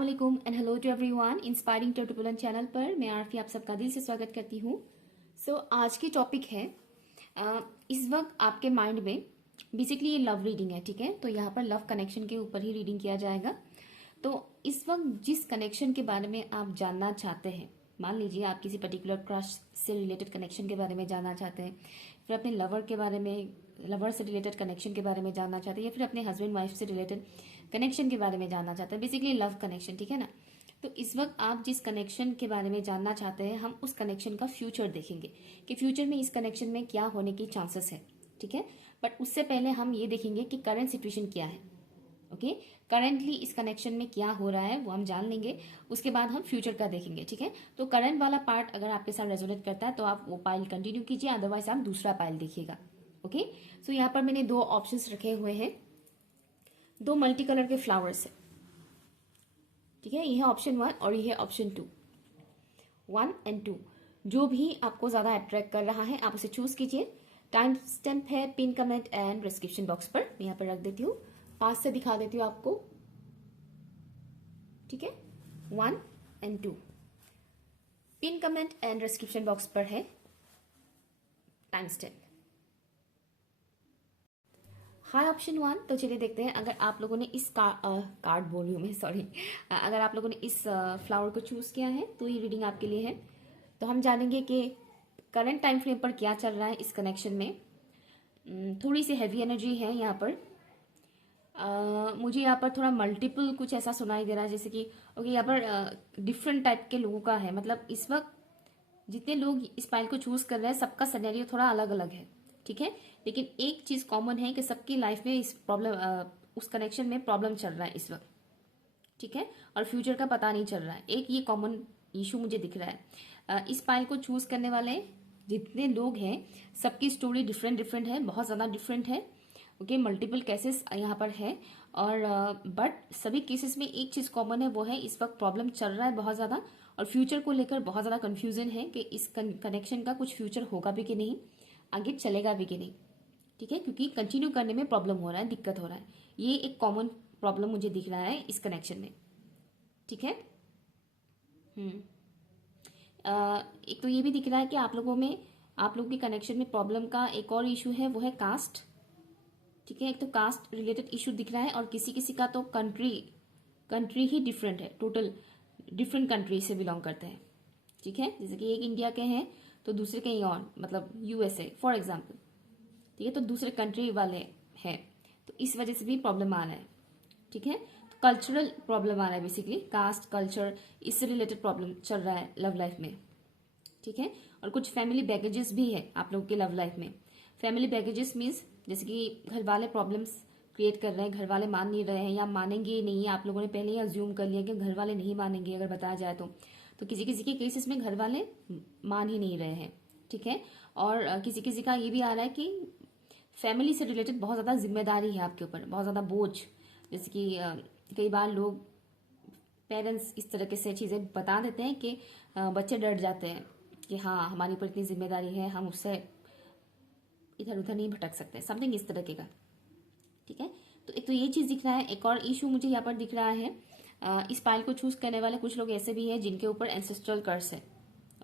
वालेकुम and hello to everyone. Inspiring to channel पर मैं आरफी आप सबका दिल से स्वागत करती हूँ। आज की टॉपिक है इस वक्त आपके माइंड में बेसिकली ये लव रीडिंग है, ठीक है। तो यहाँ पर लव कनेक्शन के ऊपर ही रीडिंग किया जाएगा। तो इस वक्त जिस कनेक्शन के बारे में आप जानना चाहते हैं, मान लीजिए आप किसी पर्टिकुलर क्रश से रिलेटेड कनेक्शन के बारे में जानना चाहते हैं, फिर अपने लवर के बारे में, लवर से रिलेटेड कनेक्शन के बारे में जानना चाहते हैं, या फिर अपने हस्बैंड वाइफ से रिलेटेड कनेक्शन के बारे में जानना चाहते हैं, बेसिकली लव कनेक्शन, ठीक है ना। तो इस वक्त आप जिस कनेक्शन के बारे में जानना चाहते हैं, हम उस कनेक्शन का फ्यूचर देखेंगे कि फ्यूचर में इस कनेक्शन में क्या होने की चांसेस है, ठीक है। बट उससे पहले हम ये देखेंगे कि करंट सिचुएशन क्या है। ओके, करंटली इस कनेक्शन में क्या हो रहा है वो हम जान लेंगे, उसके बाद हम फ्यूचर का देखेंगे, ठीक है। तो करंट वाला पार्ट अगर आपके साथ रेजोनेट करता है तो आप वो पाइल कंटिन्यू कीजिए, अदरवाइज आप दूसरा पाइल देखिएगा। ओके, सो यहाँ पर मैंने दो ऑप्शंस रखे हुए हैं, दो मल्टी कलर के फ्लावर्स है, ठीक है। ये है ऑप्शन 1 और ये है ऑप्शन 2, 1 एंड 2। जो भी आपको ज्यादा अट्रैक्ट कर रहा है आप उसे चूज कीजिए। टाइम स्टैम्प है pin comment and description box पर, मैं यहाँ पर रख देती हूँ, पास से दिखा देती हूँ आपको, ठीक है। 1 and 2 pin comment and description box पर है टाइम स्टैम्प। हाय ऑप्शन 1। तो चलिए देखते हैं, अगर आप लोगों ने इस कार्ड बोल रही हूँ मैं, सॉरी, अगर आप लोगों ने इस फ्लावर को चूज किया है तो ये रीडिंग आपके लिए है। तो हम जानेंगे कि करंट टाइम फ्रेम पर क्या चल रहा है इस कनेक्शन में। थोड़ी सी हैवी एनर्जी है यहाँ पर। मुझे यहाँ पर थोड़ा मल्टीपल कुछ ऐसा सुनाई दे रहा है, जैसे कि ओके यहाँ पर डिफरेंट टाइप के लोगों का है, मतलब इस वक्त जितने लोग इस पाइल को चूज कर रहे हैं सबका सिनेरियो थोड़ा अलग अलग है, ठीक है। लेकिन एक चीज कॉमन है कि सबकी लाइफ में इस प्रॉब्लम, उस कनेक्शन में प्रॉब्लम चल रहा है इस वक्त, ठीक है। और फ्यूचर का पता नहीं चल रहा है, एक ये कॉमन इशू मुझे दिख रहा है। इस पाइल को चूज करने वाले जितने लोग हैं सबकी स्टोरी डिफरेंट डिफरेंट है, बहुत ज्यादा डिफरेंट है। ओके, मल्टीपल केसेस यहाँ पर है, और बट सभी केसेस में एक चीज कॉमन है, वो है इस वक्त प्रॉब्लम चल रहा है बहुत ज्यादा, और फ्यूचर को लेकर बहुत ज्यादा कंफ्यूजन है कि इस कनेक्शन का कुछ फ्यूचर होगा भी कि नहीं, आगे चलेगा भी कि नहीं, ठीक है। क्योंकि कंटिन्यू करने में प्रॉब्लम हो रहा है, दिक्कत हो रहा है, ये एक कॉमन प्रॉब्लम मुझे दिख रहा है इस कनेक्शन में, ठीक है। एक तो ये भी दिख रहा है कि आप लोगों में, आप लोगों के कनेक्शन में प्रॉब्लम का एक और इशू है, वो है कास्ट, ठीक है। एक तो कास्ट रिलेटेड इशू दिख रहा है, और किसी किसी का तो कंट्री ही डिफरेंट है, टोटल डिफरेंट कंट्री से बिलोंग करते हैं, ठीक है। जैसे कि एक इंडिया के हैं तो दूसरे कहीं और, मतलब यूएसए फॉर एग्जाम्पल, ठीक है। तो दूसरे कंट्री वाले हैं, तो इस वजह से भी प्रॉब्लम आ रहा है, ठीक है। तो कल्चरल प्रॉब्लम आ रहा है, बेसिकली कास्ट कल्चर इससे रिलेटेड प्रॉब्लम चल रहा है लव लाइफ में, ठीक है। और कुछ फैमिली बैगेजेस भी है आप लोगों के लव लाइफ में। फैमिली बैगेजेस मीन्स जैसे कि घर वाले प्रॉब्लम्स क्रिएट कर रहे हैं, घर वाले मान नहीं रहे हैं या मानेंगे ही नहीं, आप लोगों ने पहले ही अज्यूम कर लिया कि घर वाले नहीं मानेंगे अगर बताया जाए तो किसी किसी के केसेस में घर वाले मान ही नहीं रहे हैं, ठीक है। और किसी किसी का ये भी आ रहा है कि फैमिली से रिलेटेड बहुत ज़्यादा जिम्मेदारी है आपके ऊपर, बहुत ज़्यादा बोझ, जैसे कि कई बार लोग, पेरेंट्स इस तरह से चीज़ें बता देते हैं कि बच्चे डर जाते हैं कि हाँ हमारी ऊपर इतनी जिम्मेदारी है, हम उससे इधर उधर नहीं भटक सकते, समथिंग इस तरह का, ठीक है। तो एक तो ये चीज़ दिख रहा है। एक और इशू मुझे यहाँ पर दिख रहा है, इस पाइल को चूज करने वाले कुछ लोग ऐसे भी हैं जिनके ऊपर एंसेस्ट्रल कर्स है।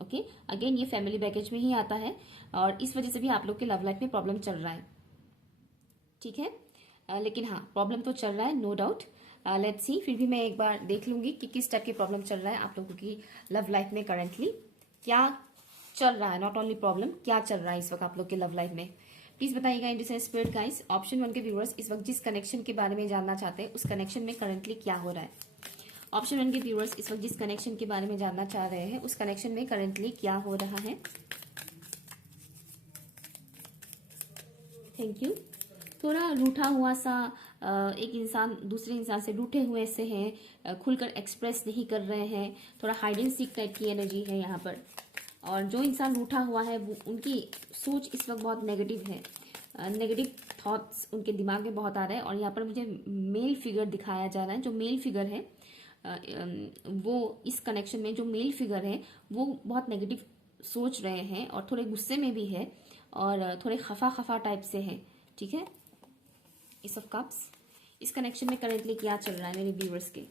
ओके, अगेन ये फैमिली बैगेज में ही आता है, और इस वजह से भी आप लोग के लव लाइफ में प्रॉब्लम चल रहा है, ठीक है। लेकिन हाँ प्रॉब्लम तो चल रहा है, नो डाउट। लेट्स सी, फिर भी मैं एक बार देख लूंगी कि किस टाइप की प्रॉब्लम चल रहा है आप लोगों की लव लाइफ में, करंटली क्या चल रहा है, नॉट ओनली प्रॉब्लम, क्या चल रहा है इस वक्त आप लोग के लव लाइफ में। प्लीज बताइएगा in descent spirit guys. Option 1 के व्यूअर्स इस वक्त जिस कनेक्शन के बारे में जानना चाहते हैं उस कनेक्शन में करंटली क्या हो रहा है। ऑप्शन 1 के व्यूअर्स इस वक्त जिस कनेक्शन के बारे में जानना चाह रहे हैं उस कनेक्शन में करंटली क्या हो रहा है। Thank you. थोड़ा रूठा हुआ सा एक इंसान दूसरे इंसान से रूठे हुए से हैं, खुलकर एक्सप्रेस नहीं कर रहे हैं, थोड़ा हाइड एंड सीक टाइप की एनर्जी है यहाँ पर। और जो इंसान रूठा हुआ है वो, उनकी सोच इस वक्त बहुत नेगेटिव है, नेगेटिव थॉट्स उनके दिमाग में बहुत आ रहे हैं। और यहाँ पर मुझे मेल फिगर दिखाया जा रहा है, जो मेल फिगर है वो इस कनेक्शन में जो मेल फिगर है वो बहुत नेगेटिव सोच रहे हैं, और थोड़े गुस्से में भी है, और थोड़े खफा खफा टाइप से है, ठीक है। इस ऑफ कप्स, इस कनेक्शन में करेंटली क्या चल रहा है मेरे व्यूअर्स के,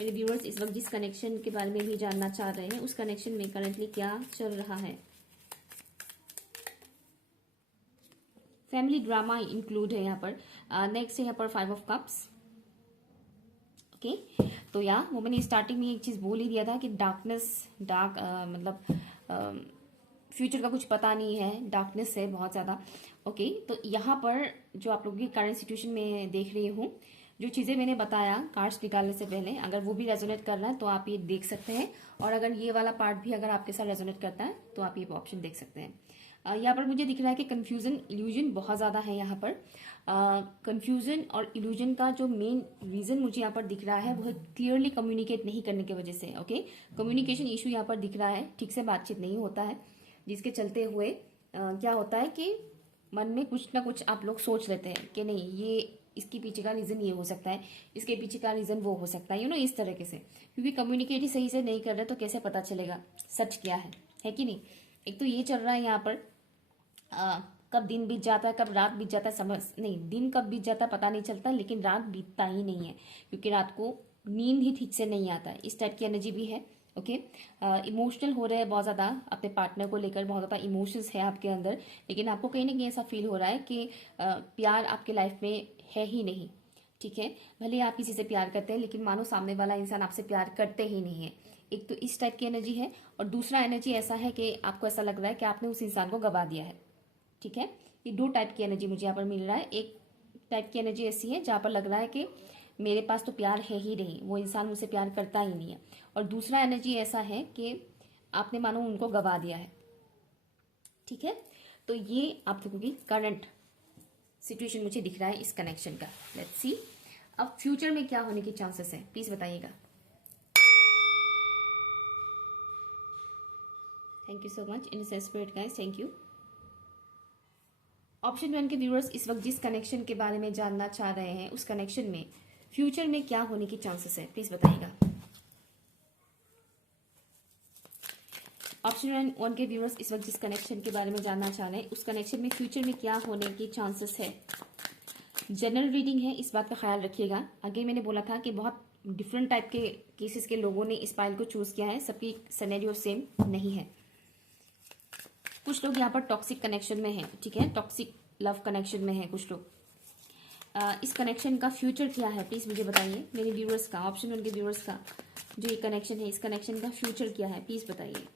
मेरे व्यूअर्स इस वक्त जिस कनेक्शन के बारे में भी जानना चाह रहे हैं उस कनेक्शन में करंटली क्या चल रहा है। फैमिली ड्रामा इंक्लूड है यहाँ पर। नेक्स्ट है यहाँ पर 5 ऑफ कप्स। ओके, तो वो मैंने स्टार्टिंग में एक चीज़ बोल ही दिया था कि डार्क मतलब फ्यूचर का कुछ पता नहीं है, डार्कनेस है बहुत ज़्यादा। ओके, तो यहाँ पर जो आप लोगों की करंट सिचुएशन में देख रही हूँ, जो चीज़ें मैंने बताया कार्ड्स निकालने से पहले, अगर वो भी रेजोनेट कर रहा है तो आप ये देख सकते हैं, और अगर ये वाला पार्ट भी अगर आपके साथ रेजोनेट करता है तो आप ये ऑप्शन देख सकते हैं। यहाँ पर मुझे दिख रहा है कि कंफ्यूजन इल्यूजन बहुत ज़्यादा है यहाँ पर। कंफ्यूजन और इल्यूजन का जो मेन रीज़न मुझे यहाँ पर दिख रहा है वो है क्लियरली कम्युनिकेट नहीं करने की वजह से। ओके, कम्युनिकेशन इशू यहाँ पर दिख रहा है, ठीक से बातचीत नहीं होता है, जिसके चलते हुए क्या होता है कि मन में कुछ ना कुछ आप लोग सोच लेते हैं कि नहीं ये इसके पीछे का रीज़न ये हो सकता है, इसके पीछे का रीज़न वो हो सकता है, इस तरीके से। क्योंकि कम्युनिकेट ही सही से नहीं कर रहे तो कैसे पता चलेगा सच क्या है कि नहीं। एक तो ये चल रहा है यहाँ पर कब दिन बीत जाता है, कब रात बीत जाता है, समझ नहीं, दिन कब बीत जाता है पता नहीं चलता, लेकिन रात बीतता ही नहीं है क्योंकि रात को नींद ही ठीक से नहीं आता है। इस टाइप की एनर्जी भी है। ओके, इमोशनल हो रहे हैं बहुत ज़्यादा, अपने पार्टनर को लेकर बहुत ज़्यादा इमोशंस है आपके अंदर, लेकिन आपको कहीं ना कहीं ऐसा फील हो रहा है कि प्यार आपके लाइफ में है ही नहीं। ठीक है, भले आप किसी से प्यार करते हैं लेकिन मानो सामने वाला इंसान आपसे प्यार करते ही नहीं है। एक तो इस टाइप की एनर्जी है, और दूसरा एनर्जी ऐसा है कि आपको ऐसा लग रहा है कि आपने उस इंसान को गवा दिया है। ठीक है, ये 2 टाइप की एनर्जी मुझे यहाँ पर मिल रहा है। एक टाइप की एनर्जी ऐसी है जहाँ पर लग रहा है कि मेरे पास तो प्यार है ही नहीं, वो इंसान मुझसे प्यार करता ही नहीं है, और दूसरा एनर्जी ऐसा है कि आपने मानो उनको गवा दिया है। ठीक है, तो ये आप लोगों की करंट सिचुएशन मुझे दिख रहा है इस कनेक्शन का। लेट्स सी अब फ्यूचर में क्या होने के चांसेस है, प्लीज बताइएगा। Thank you so much in spirit guys, thank you. Option 1 के व्यूअर्स इस वक्त जिस कनेक्शन के बारे में जानना चाह रहे हैं उस कनेक्शन में फ्यूचर में क्या होने की चांसेस है, प्लीज बताइएगा। ऑप्शन 1 के व्यूअर्स इस वक्त जिस कनेक्शन के बारे में जानना चाह रहे हैं उस कनेक्शन में फ्यूचर में क्या होने की चांसेस है। जनरल रीडिंग है, इस बात का ख्याल रखिएगा। आगे मैंने बोला था कि बहुत डिफरेंट टाइप के केसेस के लोगों ने इस पाइल को चूज किया है, सबकी सिनेरियो सेम नहीं है। कुछ लोग यहाँ पर टॉक्सिक कनेक्शन में हैं, ठीक है, टॉक्सिक लव कनेक्शन में है कुछ लोग। इस कनेक्शन का फ्यूचर क्या है प्लीज मुझे बताइए मेरे व्यूअर्स का। ऑप्शन 1 के व्यूअर्स का जो ये कनेक्शन है, इस कनेक्शन का फ्यूचर क्या है प्लीज बताइए।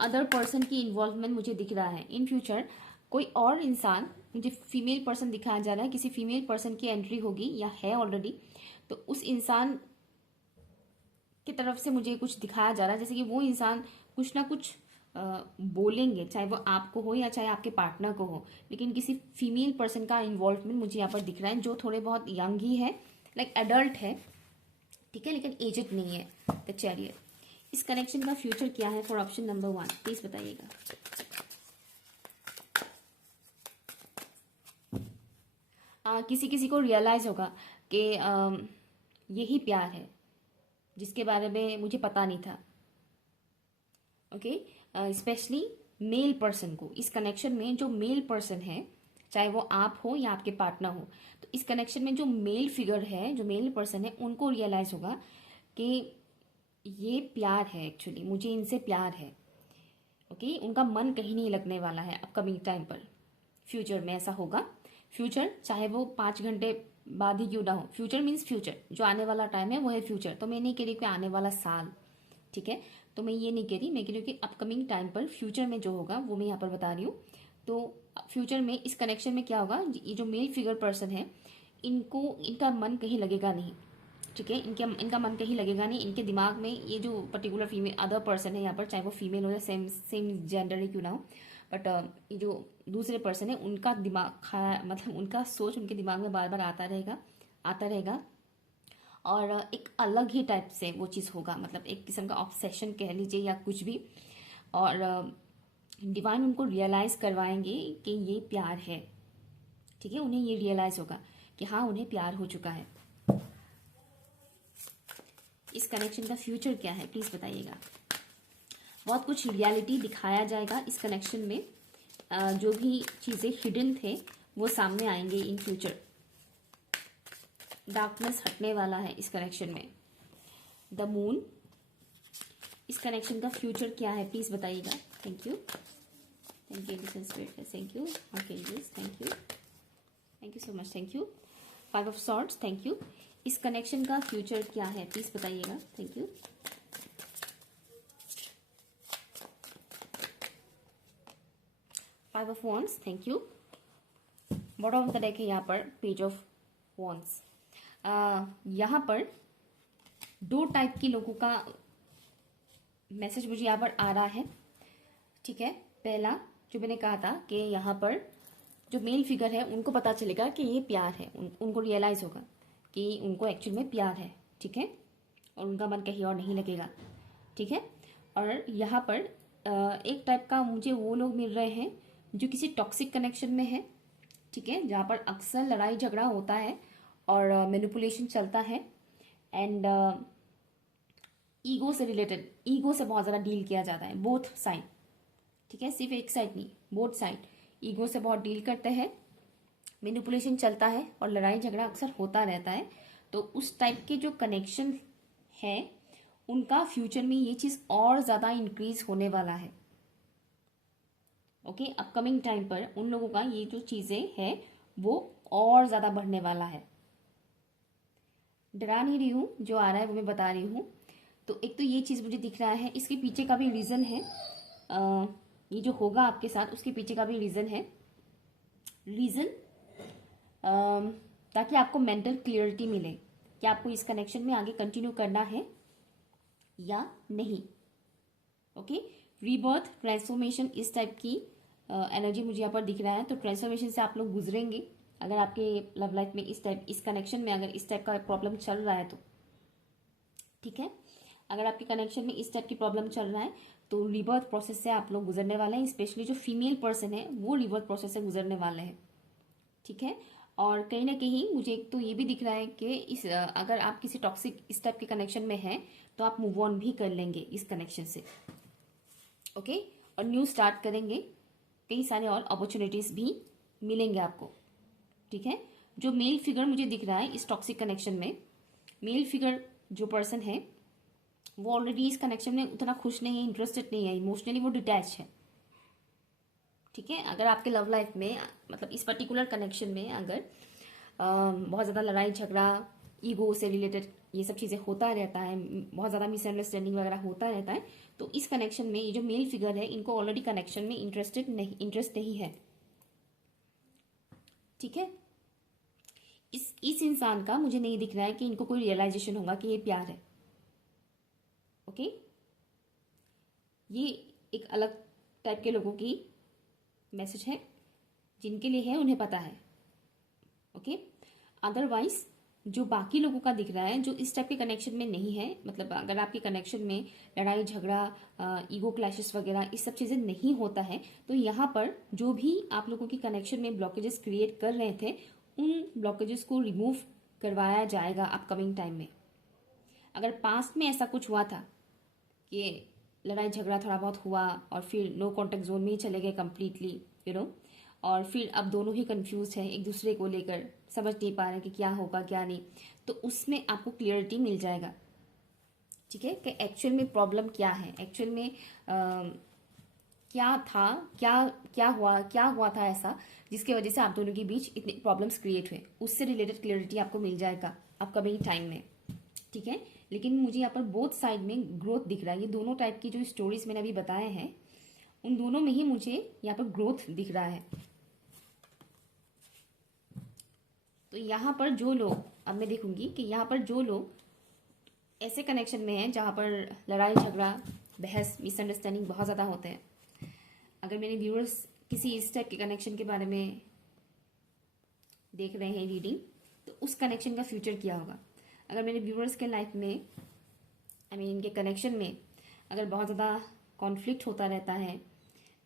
अदर पर्सन की इन्वॉल्वमेंट मुझे दिख रहा है इन फ्यूचर। कोई और इंसान, मुझे फीमेल पर्सन दिखाया जा रहा है, किसी फीमेल पर्सन की एंट्री होगी या है ऑलरेडी, तो उस इंसान की तरफ से मुझे कुछ दिखाया जा रहा है जैसे कि वो इंसान कुछ ना कुछ बोलेंगे, चाहे वो आपको हो या चाहे आपके पार्टनर को हो, लेकिन किसी फीमेल पर्सन का इन्वॉल्वमेंट मुझे यहाँ पर दिख रहा है जो थोड़े बहुत यंग ही है, लाइक एडल्ट है, ठीक है, लेकिन एजेड नहीं है। द चैरियट, इस कनेक्शन का फ्यूचर क्या है फॉर ऑप्शन नंबर 1 प्लीज बताइएगा। किसी किसी को रियलाइज होगा कि यही प्यार है जिसके बारे में मुझे पता नहीं था। ओके, स्पेशली मेल पर्सन को, इस कनेक्शन में जो मेल पर्सन है, चाहे वो आप हो या आपके पार्टनर हो, तो इस कनेक्शन में जो मेल फिगर है, जो मेल पर्सन है, उनको रियलाइज होगा कि ये प्यार है, एक्चुअली मुझे इनसे प्यार है। ओके, उनका मन कहीं नहीं लगने वाला है अपकमिंग टाइम पर, फ्यूचर में ऐसा होगा। फ्यूचर चाहे वो 5 घंटे बाद ही क्यों ना हो, फ्यूचर मीन्स फ्यूचर, जो आने वाला टाइम है वो है फ्यूचर। तो मैं नहीं कह रही कि आने वाला साल, ठीक है, तो मैं ये नहीं कह रही, मैं कह रही हूँ कि अपकमिंग टाइम पर फ्यूचर में जो होगा वो मैं यहाँ पर बता रही हूँ। तो फ्यूचर में इस कनेक्शन में क्या होगा, ये जो मेल फिगर पर्सन है, इनका मन कहीं लगेगा नहीं, ठीक है, इनका मन कहीं लगेगा नहीं। इनके दिमाग में ये जो पर्टिकुलर फीमेल अदर पर्सन है यहाँ पर, चाहे वो फीमेल हो या सेम जेंडर ही क्यों ना हो, बट ये जो दूसरे पर्सन है उनका दिमाग मतलब उनका सोच उनके दिमाग में बार बार आता रहेगा, और एक अलग ही टाइप से वो चीज़ होगा, मतलब एक किस्म का ऑब्सेशन कह लीजिए या कुछ भी। और डिवाइन उनको रियलाइज़ करवाएंगे कि ये प्यार है, ठीक है, उन्हें ये रियलाइज़ होगा कि हाँ उन्हें प्यार हो चुका है। इस कनेक्शन का फ्यूचर क्या है प्लीज़ बताइएगा। बहुत कुछ रियलिटी दिखाया जाएगा इस कनेक्शन में, जो भी चीज़ें हिडन थे वो सामने आएंगे इन फ्यूचर। डार्कनेस हटने वाला है इस कनेक्शन में। द मून, इस कनेक्शन का फ्यूचर क्या है प्लीज बताइएगा। Thank you, thank you spirit, thank you archangels, thank you so much, thank you. 5 of swords, thank you. इस कनेक्शन का फ्यूचर क्या है प्लीज बताइएगा। Thank you. 5 of wands, thank you. Bottom of the deck है यहाँ पर page of wands. यहाँ पर 2 टाइप के लोगों का मैसेज मुझे यहाँ पर आ रहा है, ठीक है। पहला जो मैंने कहा था कि यहाँ पर जो मेल फिगर है उनको पता चलेगा कि ये प्यार है, उनको रियलाइज होगा कि उनको एक्चुअल में प्यार है, ठीक है, और उनका मन कहीं और नहीं लगेगा, ठीक है। और यहाँ पर एक टाइप का मुझे वो लोग मिल रहे हैं जो किसी टॉक्सिक कनेक्शन में है, ठीक है, जहाँ पर अक्सर लड़ाई झगड़ा होता है और मैनिपुलेशन चलता है एंड ईगो से रिलेटेड, ईगो से बहुत ज़्यादा डील किया जाता है, बोथ साइड, ठीक है, सिर्फ एक साइड नहीं, बोथ साइड ईगो से बहुत डील करते हैं, मैनिपुलेशन चलता है और लड़ाई झगड़ा अक्सर होता रहता है। तो उस टाइप के जो कनेक्शन है उनका फ्यूचर में ये चीज़ और ज़्यादा इंक्रीज होने वाला है, ओके। अपकमिंग टाइम पर उन लोगों का ये जो चीज़ें हैं वो और ज़्यादा बढ़ने वाला है। डरा नहीं रही हूँ, जो आ रहा है वो मैं बता रही हूँ। तो एक तो ये चीज़ मुझे दिख रहा है, इसके पीछे का भी रीज़न है, ये जो होगा आपके साथ उसके पीछे का भी रीज़न है, रीज़न ताकि आपको मेंटल क्लियरिटी मिले कि आपको इस कनेक्शन में आगे कंटिन्यू करना है या नहीं, ओके। रीबर्थ, ट्रांसफॉर्मेशन, इस टाइप की एनर्जी मुझे यहाँ पर दिख रहा है। तो ट्रांसफॉर्मेशन से आप लोग गुजरेंगे अगर आपके लव लाइफ में इस कनेक्शन में अगर इस टाइप का प्रॉब्लम चल रहा है तो, ठीक है। अगर आपके कनेक्शन में इस टाइप की प्रॉब्लम चल रहा है तो रीबर्थ प्रोसेस से आप लोग गुजरने वाले हैं, स्पेशली जो फीमेल पर्सन है वो रीबर्थ प्रोसेस से गुजरने वाले हैं, ठीक है। और कहीं ना कहीं मुझे एक तो ये भी दिख रहा है कि अगर आप किसी टॉक्सिक इस टाइप के कनेक्शन में हैं तो आप मूव ऑन भी कर लेंगे इस कनेक्शन से, ओके, और न्यू स्टार्ट करेंगे, कई सारे और अपॉर्चुनिटीज भी मिलेंगे आपको, ठीक है। जो मेल फिगर मुझे दिख रहा है इस टॉक्सिक कनेक्शन में, मेल फिगर जो पर्सन है वो ऑलरेडी इस कनेक्शन में उतना खुश नहीं है, इंटरेस्टेड नहीं है, इमोशनली वो डिटैच है, ठीक है। अगर आपके लव लाइफ में मतलब इस पर्टिकुलर कनेक्शन में अगर बहुत ज़्यादा लड़ाई झगड़ा, ईगो से रिलेटेड ये सब चीज़ें होता रहता है, बहुत ज़्यादा मिसअंडरस्टैंडिंग वगैरह होता रहता है, तो इस कनेक्शन में ये जो मेल फिगर है इनको ऑलरेडी कनेक्शन में इंटरेस्ट नहीं है, ठीक है। इस इंसान का मुझे नहीं दिख रहा है कि इनको कोई रियलाइजेशन होगा कि ये प्यार है, ओके। ये एक अलग टाइप के लोगों की मैसेज है, जिनके लिए है उन्हें पता है, ओके। अदरवाइज जो बाकी लोगों का दिख रहा है जो इस टाइप के कनेक्शन में नहीं है, मतलब अगर आपके कनेक्शन में लड़ाई झगड़ा, ईगो क्लैशेस वगैरह इस सब चीज़ें नहीं होता है, तो यहाँ पर जो भी आप लोगों की कनेक्शन में ब्लॉकेजेस क्रिएट कर रहे थे उन ब्लॉकेजेस को रिमूव करवाया जाएगा अपकमिंग टाइम में। अगर पास्ट में ऐसा कुछ हुआ था कि लड़ाई झगड़ा थोड़ा बहुत हुआ और फिर नो कॉन्टेक्ट जोन में ही चले गए कम्प्लीटली, यू नो, और फिर अब दोनों ही कंफ्यूज हैं एक दूसरे को लेकर, समझ नहीं पा रहे कि क्या होगा क्या नहीं, तो उसमें आपको क्लियरिटी मिल जाएगा, ठीक है, कि एक्चुअल में प्रॉब्लम क्या है, एक्चुअल में क्या था, क्या हुआ था ऐसा जिसकी वजह से आप दोनों के बीच इतने प्रॉब्लम्स क्रिएट हुए, उससे रिलेटेड क्लियरिटी आपको मिल जाएगा अपकमिंग टाइम में, ठीक है। लेकिन मुझे यहाँ पर बोथ साइड में ग्रोथ दिख रहा है, ये दोनों टाइप की जो स्टोरीज मैंने अभी बताए हैं उन दोनों में ही मुझे यहाँ पर ग्रोथ दिख रहा है। तो यहाँ पर जो लोग, अब मैं देखूंगी कि यहाँ पर जो लोग ऐसे कनेक्शन में हैं जहाँ पर लड़ाई झगड़ा, बहस, मिसअंडरस्टैंडिंग बहुत ज़्यादा होते हैं, अगर मेरे व्यूअर्स किसी इस टाइप के कनेक्शन के बारे में देख रहे हैं रीडिंग, तो उस कनेक्शन का फ्यूचर क्या होगा। अगर मेरे व्यूअर्स के लाइफ में इनके कनेक्शन में अगर बहुत ज़्यादा कॉन्फ्लिक्ट होता रहता है,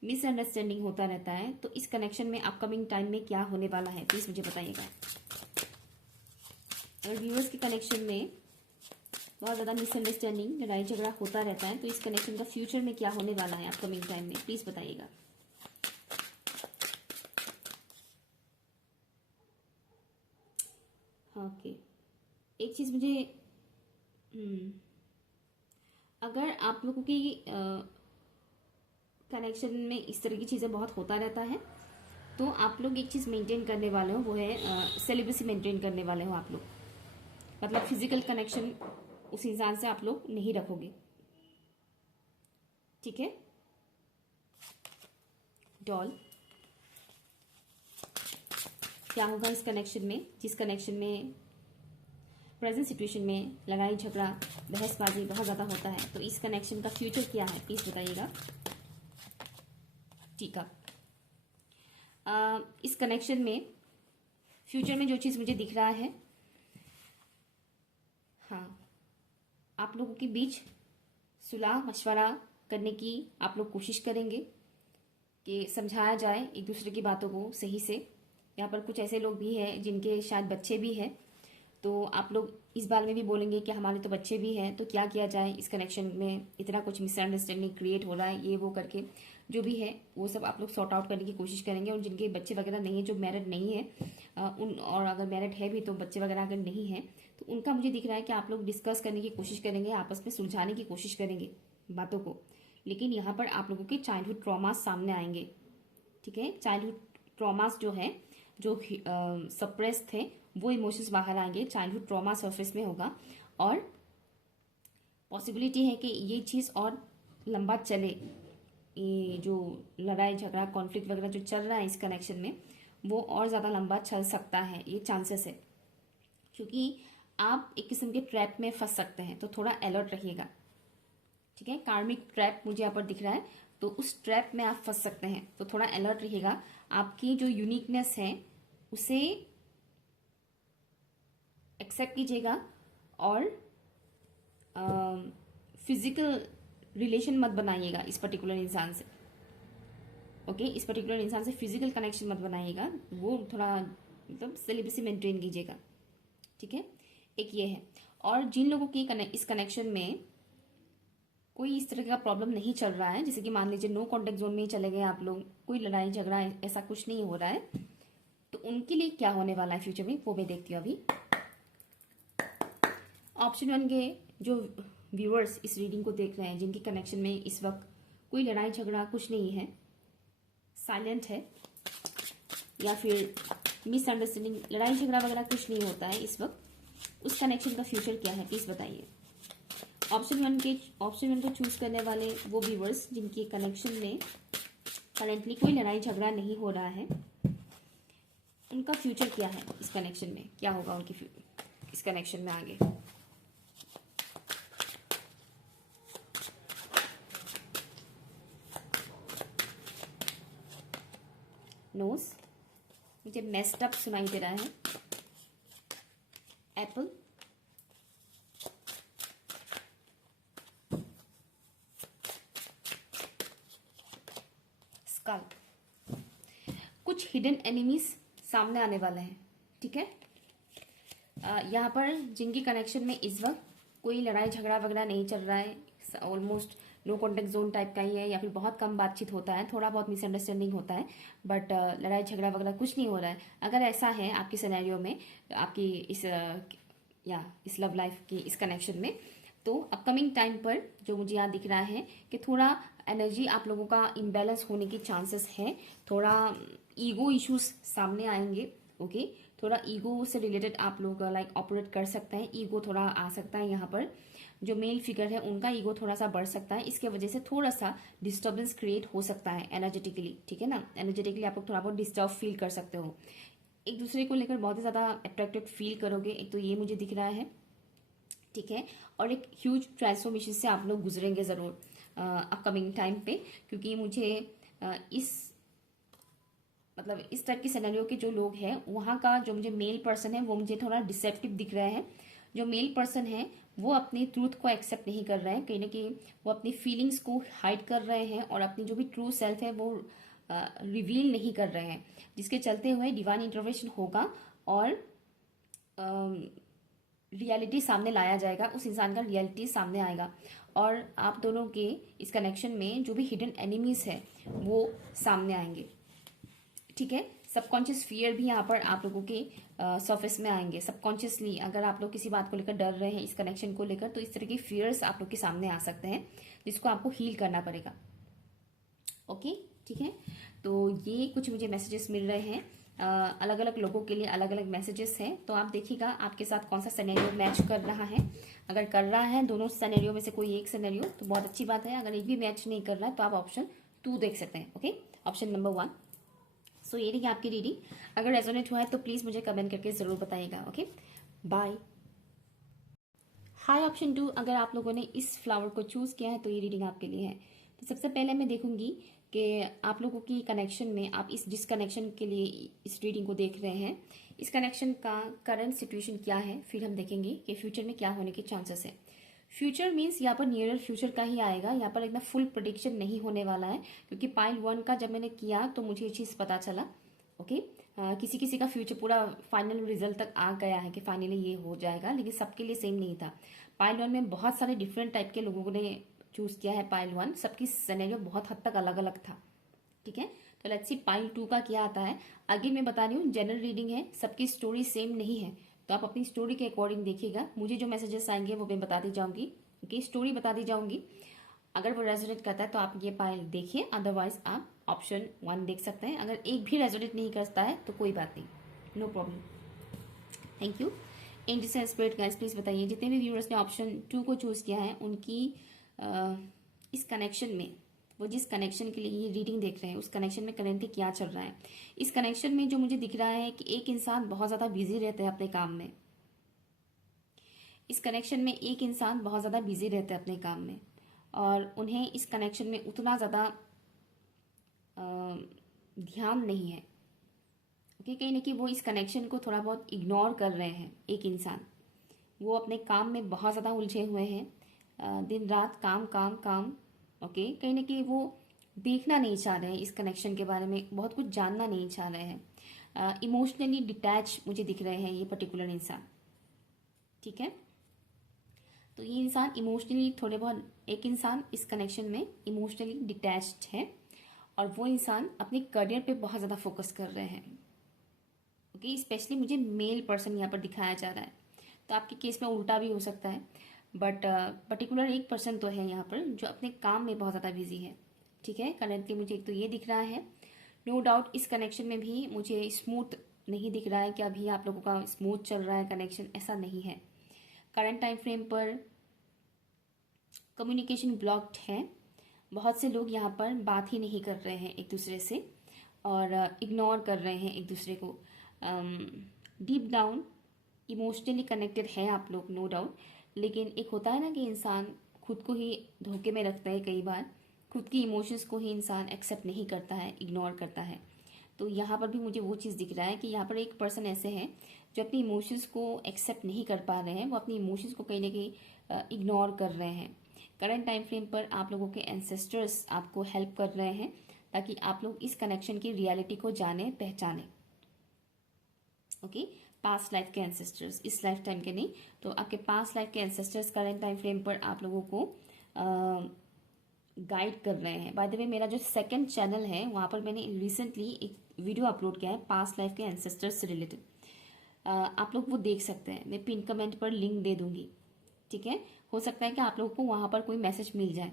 मिसअंडरस्टैंडिंग होता रहता है, तो इस कनेक्शन में अपकमिंग टाइम में क्या होने वाला है प्लीज़ मुझे बताइएगा। अगर व्यूअर्स के कनेक्शन में बहुत ज़्यादा मिसअंडरस्टैंडिंग, लड़ाई झगड़ा होता रहता है, तो इस कनेक्शन का फ्यूचर में क्या होने वाला है अपकमिंग टाइम में प्लीज़ बताइएगा। ओके, एक चीज़ मुझे अगर आप लोगों की कनेक्शन में इस तरह की चीज़ें बहुत होता रहता है, तो आप लोग एक चीज़ मेंटेन करने वाले हो, वो है सेलिब्रेसी मेंटेन करने वाले हो आप लोग। मतलब फिजिकल कनेक्शन उस इंसान से आप लोग नहीं रखोगे, ठीक है। डॉल, क्या होगा इस कनेक्शन में, जिस कनेक्शन में प्रेजेंट सिचुएशन में लड़ाई झगड़ा बहसबाजी बहुत ज़्यादा होता है, तो इस कनेक्शन का फ्यूचर क्या है प्लीज़ बताइएगा। ठीक है, इस कनेक्शन में फ्यूचर में जो चीज़ मुझे दिख रहा है, हाँ, आप लोगों के बीच सुलह मशवरा करने की आप लोग कोशिश करेंगे कि समझाया जाए एक दूसरे की बातों को सही से। यहाँ पर कुछ ऐसे लोग भी हैं जिनके शायद बच्चे भी हैं, तो आप लोग इस बारे में भी बोलेंगे कि हमारे तो बच्चे भी हैं, तो क्या किया जाए इस कनेक्शन में, इतना कुछ मिसअंडरस्टैंडिंग क्रिएट हो रहा है, ये वो करके जो भी है वो सब आप लोग सॉर्ट आउट करने की कोशिश करेंगे। और जिनके बच्चे वगैरह नहीं है, जो मैरिड नहीं है उन, और अगर मैरिड है भी तो बच्चे वगैरह अगर नहीं है तो उनका मुझे दिख रहा है कि आप लोग डिस्कस करने की कोशिश करेंगे, आपस में सुलझाने की कोशिश करेंगे बातों को। लेकिन यहाँ पर आप लोगों के चाइल्डहुड ट्रॉमास सामने आएंगे, ठीक है। चाइल्डहुड ट्रॉमास जो है, जो सप्रेस थे, वो इमोशंस बाहर आएंगे, चाइल्डहुड ट्रॉमा सरफेस में होगा। और पॉसिबिलिटी है कि ये चीज़ और लंबा चले, ये जो लड़ाई झगड़ा कॉन्फ्लिक्ट वगैरह जो चल रहा है इस कनेक्शन में, वो और ज़्यादा लंबा चल सकता है, ये चांसेस है। क्योंकि आप एक किस्म के ट्रैप में फंस सकते हैं, तो थोड़ा अलर्ट रहिएगा, ठीक है। कार्मिक ट्रैप मुझे यहाँ पर दिख रहा है, तो उस ट्रैप में आप फंस सकते हैं, तो थोड़ा अलर्ट रहिएगा। आपकी जो यूनिकनेस है उसे एक्सेप्ट कीजिएगा, और फिजिकल रिलेशन मत बनाइएगा इस पर्टिकुलर इंसान से, ओके। इस पर्टिकुलर इंसान से फिजिकल कनेक्शन मत बनाइएगा, वो थोड़ा मतलब सेलिब्रेसी मेंटेन कीजिएगा, ठीक है। एक ये है। और जिन लोगों की इस कनेक्शन में कोई इस तरह का प्रॉब्लम नहीं चल रहा है, जैसे कि मान लीजिए नो कॉन्टेक्ट जोन में ही चले गए आप लोग, कोई लड़ाई झगड़ा ऐसा कुछ नहीं हो रहा है, तो उनके लिए क्या होने वाला है फ्यूचर में वो मैं देखती हूँ अभी। ऑप्शन 1 के जो व्यूअर्स इस रीडिंग को देख रहे हैं, जिनके कनेक्शन में इस वक्त कोई लड़ाई झगड़ा कुछ नहीं है, साइलेंट है, या फिर मिसअंडरस्टैंडिंग लड़ाई झगड़ा वगैरह कुछ नहीं होता है इस वक्त, उस कनेक्शन का फ्यूचर क्या है प्लीज बताइए। ऑप्शन 1 को चूज करने वाले वो व्यूअर्स जिनके कनेक्शन में करेंटली कोई लड़ाई झगड़ा नहीं हो रहा है, उनका फ्यूचर क्या है इस कनेक्शन में, क्या होगा उनकी इस कनेक्शन में आगे। नोज मुझे मेस्ड अप सुनाई दे रहा है। एप्पल, स्कल, कुछ हिडन एनिमीज सामने आने वाले हैं, ठीक है। यहाँ पर जिनकी कनेक्शन में इस वक्त कोई लड़ाई झगड़ा वगैरह नहीं चल रहा है, almost no contact zone type का ही है, या फिर बहुत कम बातचीत होता है, थोड़ा बहुत मिसअंडरस्टैंडिंग होता है, बट लड़ाई झगड़ा वगैरह कुछ नहीं हो रहा है। अगर ऐसा है आपकी सिनेरियो में, आपकी इस लव लाइफ की इस कनेक्शन में, तो अपकमिंग टाइम पर जो मुझे यहाँ दिख रहा है कि थोड़ा एनर्जी आप लोगों का इम्बैलेंस होने की चांसेस है, थोड़ा ईगो इश्यूज सामने आएंगे, ओके। थोड़ा ईगो से रिलेटेड आप लोग लाइक ऑपरेट कर सकते हैं, ईगो थोड़ा आ सकता है। यहाँ पर जो मेल फिगर है उनका ईगो थोड़ा सा बढ़ सकता है, इसके वजह से थोड़ा सा डिस्टर्बेंस क्रिएट हो सकता है एनर्जेटिकली, ठीक है ना। एनर्जेटिकली आप लोग थोड़ा बहुत डिस्टर्ब फील कर सकते हो, एक दूसरे को लेकर बहुत ही ज़्यादा अट्रैक्टेड फील करोगे, एक तो ये मुझे दिख रहा है, ठीक है। और एक ह्यूज ट्रांसफॉर्मेशन से आप लोग गुजरेंगे ज़रूर अपकमिंग टाइम पे, क्योंकि मुझे इस टाइप की सिनेरियो के जो लोग हैं वहाँ का जो मुझे मेल पर्सन है वो मुझे थोड़ा डिसेप्टिव दिख रहा है। जो मेल पर्सन है वो अपनी ट्रूथ को एक्सेप्ट नहीं कर रहे हैं, कहीं ना कहीं वो अपनी फीलिंग्स को हाइड कर रहे हैं, और अपनी जो भी ट्रू सेल्फ है वो रिवील नहीं कर रहे हैं, जिसके चलते हुए डिवाइन इंटरवेंशन होगा और रियलिटी सामने लाया जाएगा, उस इंसान का रियलिटी सामने आएगा, और आप दोनों के इस कनेक्शन में जो भी हिडन एनिमीज है वो सामने आएंगे, ठीक है। सबकॉन्शियस फियर भी यहाँ पर आप लोगों के सरफेस में आएंगे। सबकॉन्शियसली अगर आप लोग किसी बात को लेकर डर रहे हैं, इस कनेक्शन को लेकर, तो इस तरह के फियर्स आप लोग के सामने आ सकते हैं, जिसको आपको हील करना पड़ेगा। ओके, ठीक है। तो ये कुछ मुझे मैसेजेस मिल रहे हैं, अलग अलग लोगों के लिए अलग अलग मैसेजेस हैं। तो आप देखिएगा आपके साथ कौन सा सिनेरियो मैच कर रहा है। अगर कर रहा है दोनों सिनेरियो में से कोई एक सिनेरियो तो बहुत अच्छी बात है। अगर एक भी मैच नहीं कर रहा है तो आप ऑप्शन 2 देख सकते हैं। Okay, option number 1। सो ये रही आपकी रीडिंग। अगर रेजोनेट हुआ है तो प्लीज मुझे कमेंट करके जरूर बताइएगा। Okay, bye. हाय ऑप्शन 2, अगर आप लोगों ने इस फ्लावर को चूज किया है तो ये रीडिंग आपके लिए है। तो सबसे पहले मैं देखूंगी कि आप लोगों की कनेक्शन में, आप जिस कनेक्शन के लिए इस रीडिंग को देख रहे हैं, इस कनेक्शन का करंट सिचुएशन क्या है। फिर हम देखेंगे कि फ्यूचर में क्या होने के चांसेस है। फ्यूचर मीन्स यहाँ पर नियरर फ्यूचर का ही आएगा, यहाँ पर एकदम फुल प्रेडिक्शन नहीं होने वाला है, क्योंकि पाइल 1 का जब मैंने किया तो मुझे ये चीज़ पता चला। ओके, किसी किसी का फ्यूचर पूरा फाइनल रिजल्ट तक आ गया है कि फाइनली ये हो जाएगा, लेकिन सबके लिए सेम नहीं था। पाइल 1 में बहुत सारे डिफरेंट टाइप के लोगों ने चूज किया है पाइल 1, सबकी सिनेरियो बहुत हद तक अलग अलग था। ठीक है, तो लेट्स सी पाइल 2 का क्या आता है। आगे मैं बता रही हूँ जनरल रीडिंग है, सबकी स्टोरी सेम नहीं है, तो आप अपनी स्टोरी के अकॉर्डिंग देखिएगा। मुझे जो मैसेजेस आएंगे वो मैं बता दी जाऊंगी। ओके, स्टोरी बता दी जाऊंगी। अगर वो रेजोनेट करता है तो आप ये पाइल देखिए, अदरवाइज आप ऑप्शन 1 देख सकते हैं। अगर एक भी रेजोनेट नहीं करता है तो कोई बात नहीं, no problem. Thank you. Angels and spirit guys please बताइए, जितने भी व्यूअर्स ने ऑप्शन 2 को चूज किया है उनकी इस कनेक्शन में, वो जिस कनेक्शन के लिए ये रीडिंग देख रहे हैं उस कनेक्शन में करेंटली क्या चल रहा है। इस कनेक्शन में जो मुझे दिख रहा है कि एक इंसान बहुत ज्यादा बिजी रहते हैं अपने काम में। इस कनेक्शन में एक इंसान बहुत ज्यादा बिजी रहते हैं अपने काम में, और उन्हें इस कनेक्शन में उतना ज्यादा ध्यान नहीं है। ओके, कहीं ना कहीं वो इस कनेक्शन को थोड़ा बहुत इग्नोर कर रहे हैं। एक इंसान वो अपने काम में बहुत ज़्यादा उलझे हुए हैं, दिन रात काम काम काम। ओके, कहीं ना कहीं वो देखना नहीं चाह रहे हैं इस कनेक्शन के बारे में, बहुत कुछ जानना नहीं चाह रहे हैं। इमोशनली डिटैच मुझे दिख रहे हैं ये पर्टिकुलर इंसान। ठीक है, तो ये इंसान इमोशनली थोड़े बहुत, एक इंसान इस कनेक्शन में इमोशनली डिटैच्ड है, और वो इंसान अपने करियर पे बहुत ज़्यादा फोकस कर रहे हैं। ओके, स्पेशली मुझे मेल पर्सन यहाँ पर दिखाया जा रहा है, तो आपके केस में उल्टा भी हो सकता है, बट पर्टिकुलर एक पर्सन तो है यहाँ पर जो अपने काम में बहुत ज़्यादा बिजी है। ठीक है, करेंटली मुझे एक तो ये दिख रहा है। नो डाउट इस कनेक्शन में भी मुझे स्मूथ नहीं दिख रहा है कि अभी आप लोगों का स्मूथ चल रहा है कनेक्शन, ऐसा नहीं है। करंट टाइम फ्रेम पर कम्युनिकेशन ब्लॉक्ड है, बहुत से लोग यहाँ पर बात ही नहीं कर रहे हैं एक दूसरे से, और इग्नोर कर रहे हैं एक दूसरे को। डीप डाउन इमोशनली कनेक्टेड है आप लोग, नो डाउट, लेकिन एक होता है ना कि इंसान खुद को ही धोखे में रखता है, कई बार खुद की इमोशंस को ही इंसान एक्सेप्ट नहीं करता है, इग्नोर करता है। तो यहाँ पर भी मुझे वो चीज़ दिख रहा है कि यहाँ पर एक पर्सन ऐसे हैं जो अपनी इमोशंस को एक्सेप्ट नहीं कर पा रहे हैं, वो अपनी इमोशंस को कहीं ना कहीं इग्नोर कर रहे हैं। करंट टाइम फ्रेम पर आप लोगों के एंसेस्टर्स आपको हेल्प कर रहे हैं ताकि आप लोग इस कनेक्शन की रियलिटी को जाने पहचाने। ओके, पास्ट लाइफ के एंसेस्टर्स, इस लाइफ टाइम के नहीं, तो आपके पास्ट लाइफ के एंसेस्टर्स करंट टाइम फ्रेम पर आप लोगों को गाइड कर रहे हैं। बाय द वे, मेरा जो सेकंड चैनल है वहाँ पर मैंने रिसेंटली एक वीडियो अपलोड किया है पास्ट लाइफ के एंसेस्टर्स से रिलेटेड, आप लोग वो देख सकते हैं। मैं पिन कमेंट पर लिंक दे दूंगी। ठीक है, हो सकता है कि आप लोगों को वहाँ पर कोई मैसेज मिल जाए।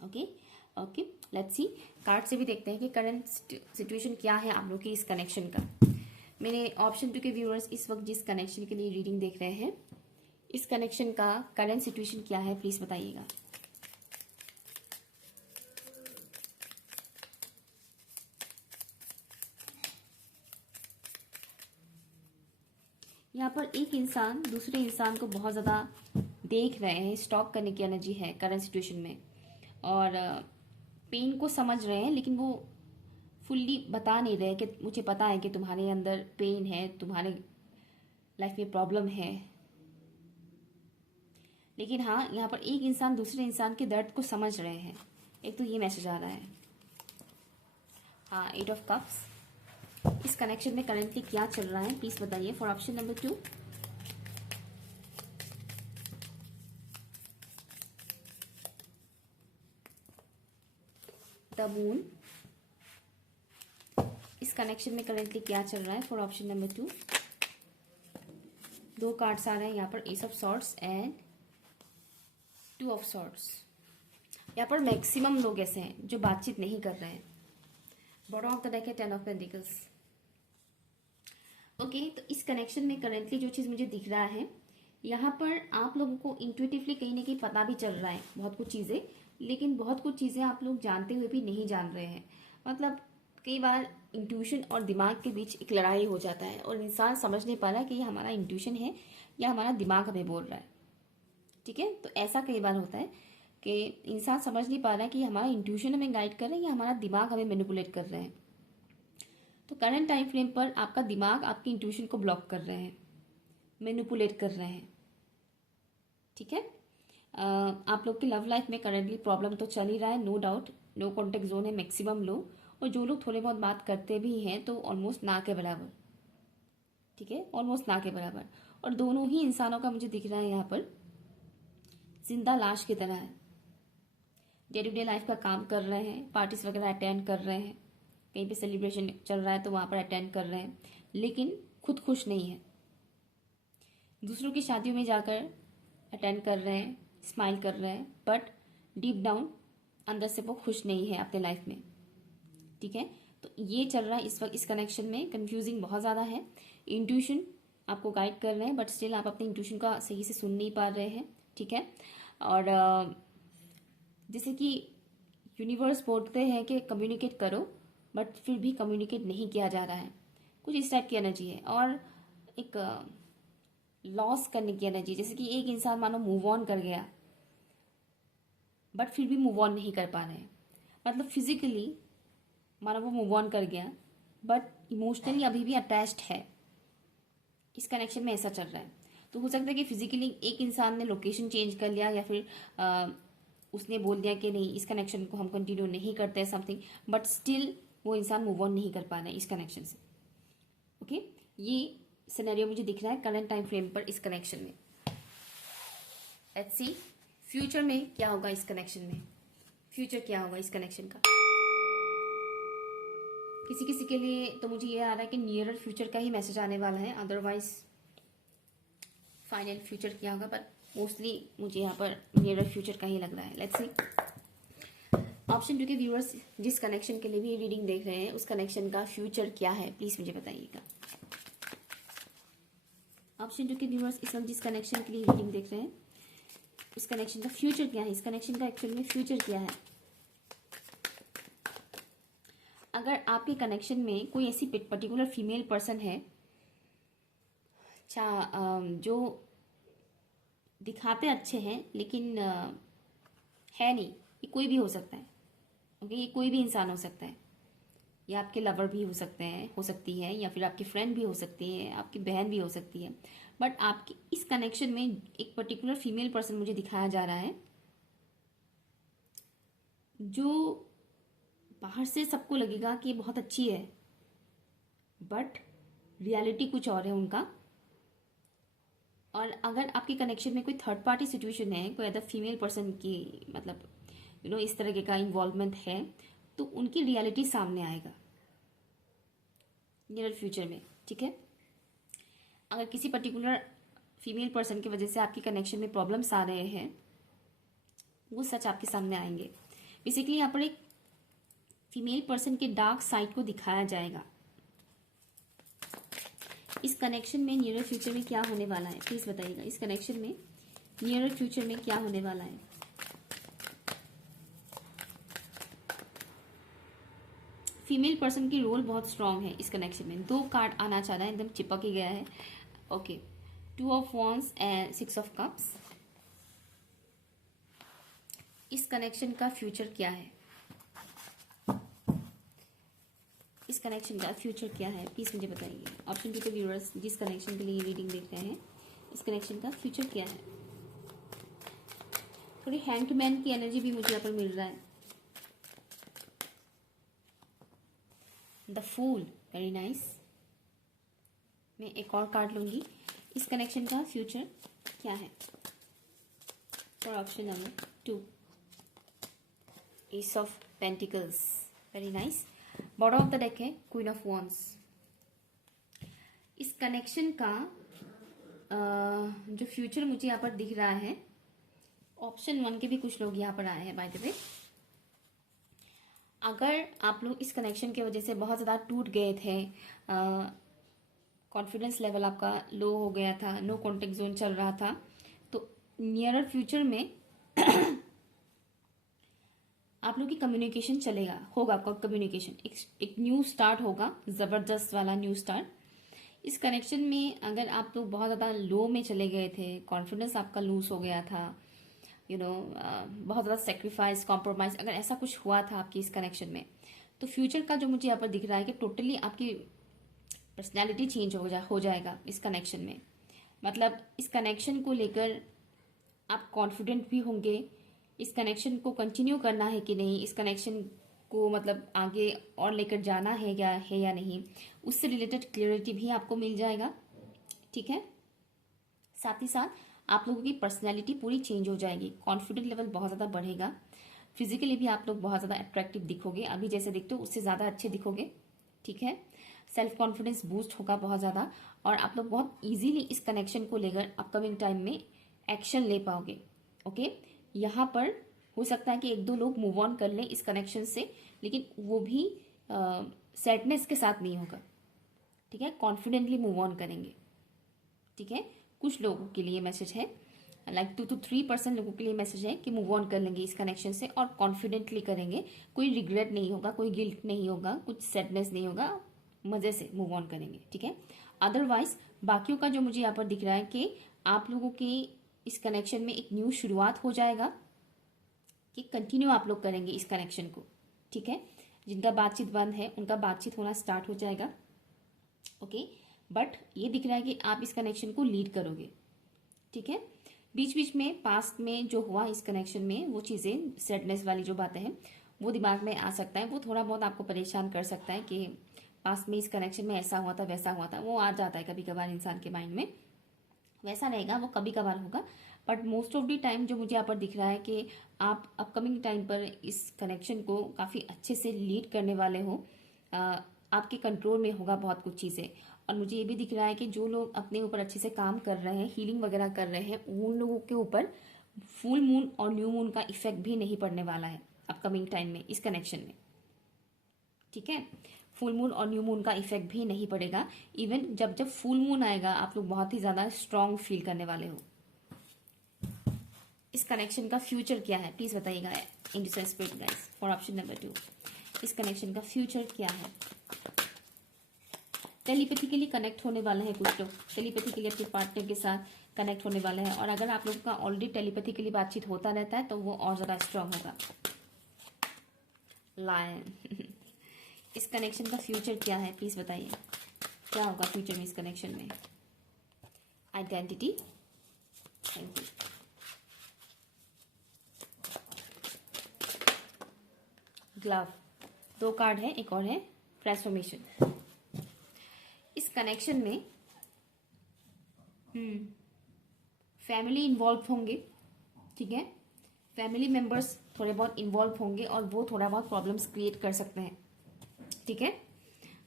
Okay okay, let's see, card से भी देखते हैं कि करंट सिचुएशन क्या है आप लोग की इस कनेक्शन का। मेरे ऑप्शन 2 के व्यूअर्स इस वक्त जिस कनेक्शन के लिए रीडिंग देख रहे हैं, इस कनेक्शन का करंट सिचुएशन क्या है प्लीज बताइएगा। यहाँ पर एक इंसान दूसरे इंसान को बहुत ज़्यादा देख रहे हैं, स्टॉक करने की एनर्जी है करंट सिचुएशन में, और पेन को समझ रहे हैं, लेकिन वो फुल्ली बता नहीं रहे कि मुझे पता है कि तुम्हारे अंदर पेन है, तुम्हारे लाइफ में प्रॉब्लम है। लेकिन हाँ, यहाँ पर एक इंसान दूसरे इंसान के दर्द को समझ रहे हैं। एक तो ये मैसेज आ रहा है। हाँ, 8 ऑफ कप्स, इस कनेक्शन में करंटली क्या चल रहा है प्लीज बताइए for option number 2। The moon, इस कनेक्शन में करेंटली क्या चल रहा है फॉर ऑप्शन नंबर 2। दो कार्ड्स आ रहे हैं यहाँ पर, S of swords and 2 of swords. यहाँ पर मैक्सिमम लोग ऐसे हैं जो बातचीत नहीं कर रहे हैं। बॉटम ऑफ द डेक है 10 ऑफ पेंटिकल्स। ओके, तो इस कनेक्शन में करेंटली जो चीज़ मुझे दिख रहा है, यहाँ पर आप लोगों को इंट्यूटिवली कहीं ना कहीं पता भी चल रहा है बहुत कुछ चीज़ें, लेकिन बहुत कुछ चीज़ें आप लोग जानते हुए भी नहीं जान रहे हैं। मतलब कई बार इंट्यूशन और दिमाग के बीच एक लड़ाई हो जाता है और इंसान समझ नहीं पा रहा कि ये हमारा इंट्यूशन है या हमारा दिमाग हमें बोल रहा है। ठीक है, तो ऐसा कई बार होता है कि इंसान समझ नहीं पा रहा है कि हमारा इंट्यूशन हमें गाइड कर रहा है या हमारा दिमाग हमें मैनिपुलेट कर रहे हैं। तो करंट टाइम फ्रेम पर आपका दिमाग आपकी इंट्यूशन को ब्लॉक कर रहे हैं, मैनिपुलेट कर रहे हैं। ठीक है, आप लोग की लव लाइफ में करेंटली प्रॉब्लम तो चल ही रहा है, no doubt. No contact zone है मैक्सिमम लोग, और जो लोग थोड़े बहुत बात करते भी हैं तो ऑलमोस्ट ना के बराबर। ठीक है, ऑलमोस्ट ना के बराबर। और दोनों ही इंसानों का मुझे दिख रहा है यहाँ पर जिंदा लाश की तरह है। डे टू डे लाइफ का काम कर रहे हैं, पार्टीज वगैरह अटेंड कर रहे हैं, कहीं पे सेलिब्रेशन चल रहा है तो वहाँ पर अटेंड कर रहे हैं, लेकिन खुद खुश नहीं है। दूसरों की शादियों में जाकर अटेंड कर रहे हैं, स्माइल कर रहे हैं, बट डीप डाउन अंदर से वो खुश नहीं है अपने लाइफ में। ठीक है, तो ये चल रहा है इस वक्त इस कनेक्शन में। कंफ्यूजिंग बहुत ज़्यादा है। इंट्यूशन आपको गाइड कर रहे हैं, बट स्टिल आप अपने इंट्यूशन का सही से सुन नहीं पा रहे हैं। ठीक है, और जैसे कि यूनिवर्स बोलते हैं कि कम्युनिकेट करो, बट फिर भी कम्युनिकेट नहीं किया जा रहा है। कुछ इस टाइप की एनर्जी है, और एक लॉस करने की एनर्जी, जैसे कि एक इंसान मानो मूव ऑन कर गया बट फिर भी मूव ऑन नहीं कर पा रहे हैं। मतलब फिजिकली मानो वो मूव ऑन कर गया बट इमोशनली अभी भी अटैच्ड है। इस कनेक्शन में ऐसा चल रहा है। तो हो सकता है कि फिजिकली एक इंसान ने लोकेशन चेंज कर लिया, या फिर उसने बोल दिया कि नहीं इस कनेक्शन को हम कंटिन्यू नहीं करते हैं समथिंग, बट स्टिल वो इंसान मूव ऑन नहीं कर पा रहा है इस कनेक्शन से। ओके, ये सिनेरियो मुझे दिख रहा है करंट टाइम फ्रेम पर इस कनेक्शन में। लेट्स सी फ्यूचर में क्या होगा इस कनेक्शन में। फ्यूचर क्या होगा इस कनेक्शन का। किसी किसी के लिए तो मुझे ये आ रहा है कि नियरर फ्यूचर का ही मैसेज आने वाला है, अदरवाइज फाइनल फ्यूचर क्या होगा, पर मोस्टली मुझे यहाँ पर नियरर फ्यूचर का ही लग रहा है। लेट्स सी ऑप्शन 2 के व्यूअर्स जिस कनेक्शन के लिए भी रीडिंग देख रहे हैं उस कनेक्शन का फ्यूचर क्या है, प्लीज मुझे बताइएगा। ऑप्शन 2 के व्यूअर्स इस वक्त जिस कनेक्शन के लिए रीडिंग देख रहे हैं उस कनेक्शन का फ्यूचर क्या है, इस कनेक्शन का एक्चुअल में फ्यूचर क्या है। अगर आपके कनेक्शन में कोई ऐसी पर्टिकुलर फीमेल पर्सन है जो दिखाते अच्छे हैं लेकिन है नहीं, ये कोई भी हो सकता है। ओके, ये कोई भी इंसान हो सकता है, या आपके लवर भी हो सकते हैं, हो सकती है, या फिर आपकी फ्रेंड भी हो सकती है, आपकी बहन भी हो सकती है। बट आपकी इस कनेक्शन में एक पर्टिकुलर फीमेल पर्सन मुझे दिखाया जा रहा है जो बाहर से सबको लगेगा कि बहुत अच्छी है, बट रियलिटी कुछ और है उनका। और अगर आपके कनेक्शन में कोई थर्ड पार्टी सिचुएशन है, कोई अदर फीमेल पर्सन की मतलब इस तरह का इन्वॉल्वमेंट है, तो उनकी रियलिटी सामने आएगा नियर फ्यूचर में। ठीक है, अगर किसी पर्टिकुलर फीमेल पर्सन की वजह से आपके कनेक्शन में प्रॉब्लम्स आ रहे हैं, वो सच आपके सामने आएंगे। बेसिकली यहाँ पर एक फीमेल पर्सन के डार्क साइड को दिखाया जाएगा। इस कनेक्शन में नियर फ्यूचर में क्या होने वाला है, प्लीज बताइएगा। इस कनेक्शन में नियर फ्यूचर में क्या होने वाला है। फीमेल पर्सन की रोल बहुत स्ट्रांग है इस कनेक्शन में। 2 कार्ड आना चाह रहा है, एकदम चिपक ही गया है। Okay, 2 of wands and 6 of cups. इस कनेक्शन का फ्यूचर क्या है, इस कनेक्शन का फ्यूचर क्या है, प्लीज मुझे बताइए। ऑप्शन 2 के व्यूअर्स जिस कनेक्शन के लिए रीडिंग देख रहे हैं इस कनेक्शन का फ्यूचर क्या है। थोड़ी हैंडमैन की एनर्जी भी मुझे यहाँ पर मिल रहा है। The fool, very nice. मैं एक और कार्ड लूंगी। इस कनेक्शन का फ्यूचर क्या है for option number 2, S of pentacles, very nice. Bottom of the deck है क्वीन ऑफ वॉन्ड्स। इस कनेक्शन का जो फ्यूचर मुझे यहाँ पर दिख रहा है, ऑप्शन 1 के भी कुछ लोग यहाँ पर आए हैं बाय द वे। अगर आप लोग इस कनेक्शन की वजह से बहुत ज़्यादा टूट गए थे, कॉन्फिडेंस लेवल आपका लो हो गया था, नो कॉन्टेक्ट जोन चल रहा था, तो नियरर फ्यूचर में आप लोग की कम्युनिकेशन चलेगा, होगा आपका कम्युनिकेशन, एक न्यू स्टार्ट होगा, ज़बरदस्त वाला न्यू स्टार्ट। इस कनेक्शन में अगर आप लोग बहुत ज़्यादा लो में चले गए थे, कॉन्फिडेंस आपका लूज हो गया था, बहुत ज़्यादा सेक्रीफाइस, कॉम्प्रोमाइज़, अगर ऐसा कुछ हुआ था आपकी इस कनेक्शन में, तो फ्यूचर का जो मुझे यहाँ पर दिख रहा है कि टोटली आपकी पर्सनैलिटी चेंज हो जाएगा इस कनेक्शन में। मतलब इस कनेक्शन को लेकर आप कॉन्फिडेंट भी होंगे, इस कनेक्शन को कंटिन्यू करना है कि नहीं, इस कनेक्शन को मतलब आगे और लेकर जाना है या नहीं, उससे रिलेटेड क्लियरिटी भी आपको मिल जाएगा। ठीक है, साथ ही साथ आप लोगों की पर्सनैलिटी पूरी चेंज हो जाएगी, कॉन्फिडेंट लेवल बहुत ज़्यादा बढ़ेगा, फिजिकली भी आप लोग बहुत ज़्यादा अट्रैक्टिव दिखोगे, अभी जैसे दिखते हो उससे ज़्यादा अच्छे दिखोगे। ठीक है, सेल्फ कॉन्फिडेंस बूस्ट होगा बहुत ज़्यादा, और आप लोग बहुत इजीली इस कनेक्शन को लेकर अपकमिंग टाइम में एक्शन ले पाओगे। ओके, यहाँ पर हो सकता है कि 1-2 लोग मूव ऑन कर लें इस कनेक्शन से, लेकिन वो भी सैडनेस के साथ नहीं होगा। ठीक है, कॉन्फिडेंटली मूव ऑन करेंगे। ठीक है, कुछ लोगों के लिए मैसेज है, लाइक 2 to 3% लोगों के लिए मैसेज है कि मूव ऑन कर लेंगे इस कनेक्शन से और कॉन्फिडेंटली करेंगे, कोई रिग्रेट नहीं होगा, कोई गिल्ट नहीं होगा, कुछ सैडनेस नहीं होगा, मजे से मूव ऑन करेंगे। ठीक है, अदरवाइज बाकियों का जो मुझे यहाँ पर दिख रहा है कि आप लोगों की इस कनेक्शन में एक न्यू शुरुआत हो जाएगा, कि कंटिन्यू आप लोग करेंगे इस कनेक्शन को। ठीक है, जिनका बातचीत बंद है उनका बातचीत होना स्टार्ट हो जाएगा। ओके, बट ये दिख रहा है कि आप इस कनेक्शन को लीड करोगे। ठीक है, बीच बीच में पास्ट में जो हुआ इस कनेक्शन में, वो चीज़ें, सैडनेस वाली जो बातें हैं, वो दिमाग में आ सकता है, वो थोड़ा बहुत आपको परेशान कर सकता है कि पास्ट में इस कनेक्शन में ऐसा हुआ था, वैसा हुआ था, वो आ जाता है कभी कभार इंसान के माइंड में। वैसा रहेगा, वो कभी कभार होगा, but most of the time जो मुझे यहाँ पर दिख रहा है कि आप अपकमिंग टाइम पर इस कनेक्शन को काफ़ी अच्छे से लीड करने वाले हो, आपके कंट्रोल में होगा बहुत कुछ चीज़ें। और मुझे ये भी दिख रहा है कि जो लोग अपने ऊपर अच्छे से काम कर रहे हैं, हीलिंग वगैरह कर रहे हैं, उन लोगों के ऊपर फुल मून और न्यू मून का इफेक्ट भी नहीं पड़ने वाला है अपकमिंग टाइम में इस कनेक्शन में। ठीक है, फुल मून और न्यू मून का इफेक्ट भी नहीं पड़ेगा। इवन जब जब फुल मून आएगा आप लोग बहुत ही ज़्यादा स्ट्रांग फील करने वाले हो। इस कनेक्शन का फ्यूचर क्या है प्लीज़ बताइएगा Indian spirit guys for option number 2। इस कनेक्शन का फ्यूचर क्या है? टेलीपैथिकली कनेक्ट होने वाले हैं कुछ लोग, टेलीपैथिकली अपने पार्टनर के साथ कनेक्ट होने वाले हैं, और अगर आप लोगों का ऑलरेडी टेलीपैथिकली बातचीत होता रहता है तो वो और ज़्यादा स्ट्रांग होगा। लायन इस कनेक्शन का फ्यूचर क्या है प्लीज़ बताइए, क्या होगा फ्यूचर में इस कनेक्शन में? Identity, thank you. Glove, 2 card है, एक और है ट्रांसफॉर्मेशन। इस कनेक्शन में फैमिली इन्वॉल्व होंगे। ठीक है, फैमिली मेंबर्स थोड़े बहुत इन्वॉल्व होंगे और वो थोड़ा बहुत प्रॉब्लम्स क्रिएट कर सकते हैं। ठीक है,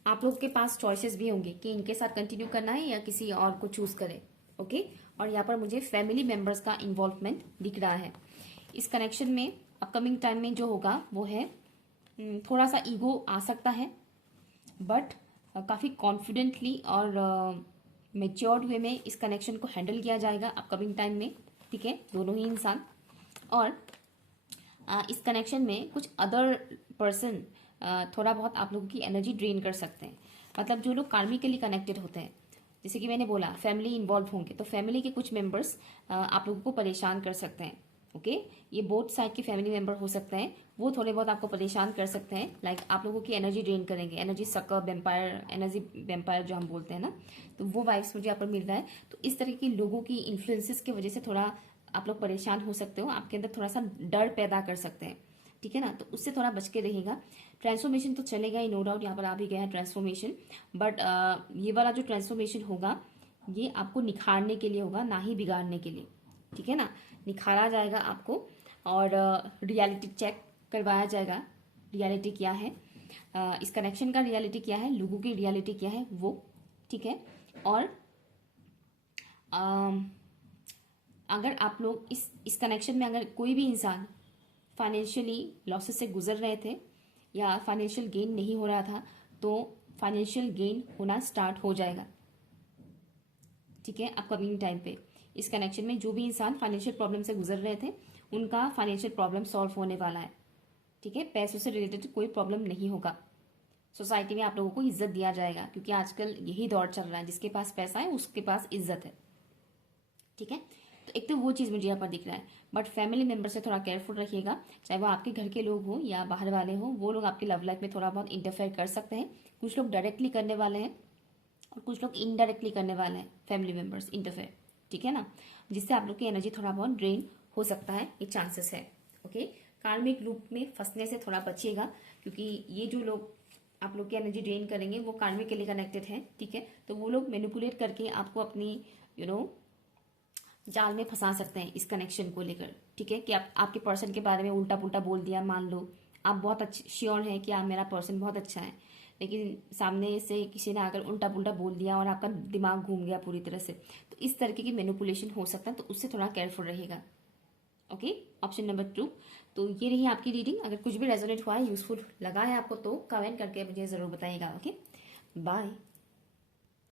आप लोग के पास चॉइसेस भी होंगे कि इनके साथ कंटिन्यू करना है या किसी और को चूज करें। ओके, और यहाँ पर मुझे फैमिली मेंबर्स का इन्वॉल्वमेंट दिख रहा है इस कनेक्शन में। अपकमिंग टाइम में जो होगा वो है थोड़ा सा ईगो आ सकता है, बट काफ़ी कॉन्फिडेंटली और मेच्योर्ड वे में इस कनेक्शन को हैंडल किया जाएगा अपकमिंग टाइम में। ठीक है, दोनों ही इंसान। और इस कनेक्शन में कुछ अदर पर्सन थोड़ा बहुत आप लोगों की एनर्जी ड्रेन कर सकते हैं। मतलब जो लोग कार्मिकली कनेक्टेड होते हैं, जैसे कि मैंने बोला फैमिली इन्वॉल्व होंगे, तो फैमिली के कुछ मेंबर्स आप लोगों को परेशान कर सकते हैं। ओके, ये बोथ साइड के फैमिली मेंबर हो सकते हैं, वो थोड़े बहुत आपको परेशान कर सकते हैं, लाइक आप लोगों की एनर्जी ड्रेन करेंगे, energy sucker, vampire energy, vampire जो हम बोलते हैं ना, तो वो वाइब्स मुझे यहाँ पर मिल रहा है। तो इस तरह के लोगों की इन्फ्लुएंसेस की वजह से थोड़ा आप लोग परेशान हो सकते हो, आपके अंदर थोड़ा सा डर पैदा कर सकते हैं। ठीक है ना, तो उससे थोड़ा बच के रहेगा। ट्रांसफॉर्मेशन तो चलेगा ही, नो डाउट, यहाँ पर आ भी गया है ट्रांसफॉर्मेशन, बट ये वाला जो ट्रांसफॉर्मेशन होगा ये आपको निखारने के लिए होगा, ना ही बिगाड़ने के लिए। ठीक है ना, निखारा जाएगा आपको और रियलिटी चेक करवाया जाएगा, रियलिटी क्या है। इस कनेक्शन का रियलिटी क्या है, लोगों की रियलिटी क्या है वो, ठीक है। और अगर आप लोग इस कनेक्शन में अगर कोई भी इंसान फाइनेंशियली लॉसेस से गुजर रहे थे या फाइनेंशियल गेन नहीं हो रहा था, तो फाइनेंशियल गेन होना स्टार्ट हो जाएगा, ठीक है, अपकमिंग टाइम पे। इस कनेक्शन में जो भी इंसान फाइनेंशियल प्रॉब्लम से गुजर रहे थे उनका फाइनेंशियल प्रॉब्लम सॉल्व होने वाला है, ठीक है। पैसों से रिलेटेड कोई प्रॉब्लम नहीं होगा। सोसाइटी में आप लोगों को इज्जत दिया जाएगा, क्योंकि आजकल यही दौर चल रहा है, जिसके पास पैसा है उसके पास इज्जत है, ठीक है। तो एक तो वो चीज़ मुझे यहाँ पर दिख रहा है। बट फैमिली मेंबर से थोड़ा केयरफुल रखिएगा, चाहे वो आपके घर के लोग हों या बाहर वाले हों, वो लोग आपकी लव लाइफ में थोड़ा बहुत इंटरफेयर कर सकते हैं। कुछ लोग डायरेक्टली करने वाले हैं और कुछ लोग इनडायरेक्टली करने वाले हैं, फैमिली मेंबर्स इंटरफेयर, ठीक है ना, जिससे आप लोग की एनर्जी थोड़ा बहुत ड्रेन हो सकता है, ये चांसेस है, ओके। कार्मिक रूप में फंसने से थोड़ा बचिएगा, क्योंकि ये जो लोग आप लोग की एनर्जी ड्रेन करेंगे वो कार्मिक के लिए कनेक्टेड है, ठीक है। तो वो लोग मैनिपुलेट करके आपको अपनी जाल में फंसा सकते हैं इस कनेक्शन को लेकर, ठीक है। कि आपके पर्सन के बारे में उल्टा पुल्टा बोल दिया, मान लो आप बहुत अच्छे श्योर हैं कि आप मेरा पर्सन बहुत अच्छा है, लेकिन सामने से किसी ने आकर उल्टा पुल्टा बोल दिया और आपका दिमाग घूम गया पूरी तरह से, तो इस तरीके की मैनिपुलेशन हो सकता है, तो उससे थोड़ा केयरफुल रहिएगा, ओके। Option number 2। तो ये रही आपकी रीडिंग। अगर कुछ भी रेजोनेट हुआ है, यूजफुल लगा है आपको, तो कमेंट करके मुझे ज़रूर बताइएगा, ओके। बाय।